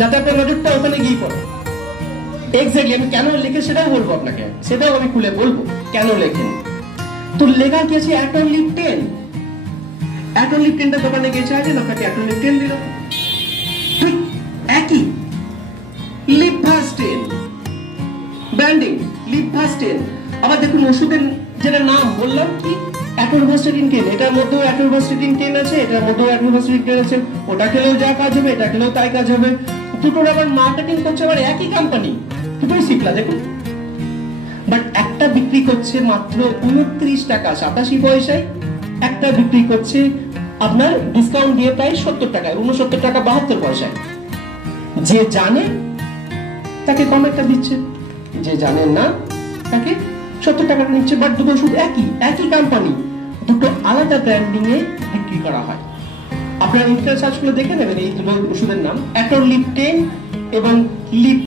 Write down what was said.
যাতে আপনার নজরটা ওখানে গিয়ে পড়ে। এক্স্যাক্টলি আমি কেন লিখে সেটাও বলবো আপনাকে, সেটাও আমি খুলে বলবো কেন লেখেন। তো লেখা কি আছে অ্যাটনলিপ 10। অ্যাটনলিপ 10টা দোকানে গিয়ে চাইলেন, আপনাকে অ্যাটনলিপ 10 দিল। ঠিক একই লিপভাস 10 ব্র্যান্ডিং, লিপভাস 10। আবার দেখুন ওষুধের যেটা নাম বললাম কি অ্যাটোরভাস্টেটিন 10, এটার মধ্যেও অ্যাটোরভাস্টেটিন 10 আছে, এটার মধ্যেও অ্যাটোরভাস্টেটিন 10 আছে। ওটা খেলেও যা কাজ হবে, এটা খেলেও তাই কাজ হবে। দুটোর আবার মার্কেটিং করছে আবার একই কোম্পানি, দুটোই সিপলা দেখুন। বাট একটা বিক্রি করছে মাত্র 29 টাকা 87 পয়সায়, একটা বিক্রি করছে আপনার ডিসকাউন্ট দিয়ে প্রায় 70 টাকায়, 69 টাকা 72 পয়সায়। যে জানে তাকে কম একটা দিচ্ছে, যে জানেন না তাকে 70 টাকাটা নিচ্ছে। বাট দুটো ওষুধ একই কোম্পানি, দুটো আলাদা ব্র্যান্ডিং এ বিক্রি করা হয়। আপনারা ইন্টারনেট সার্চ করে দেখে নেবেন এই দুটো ওষুধের নাম, অ্যাটনলিপ 10 এবং লিপ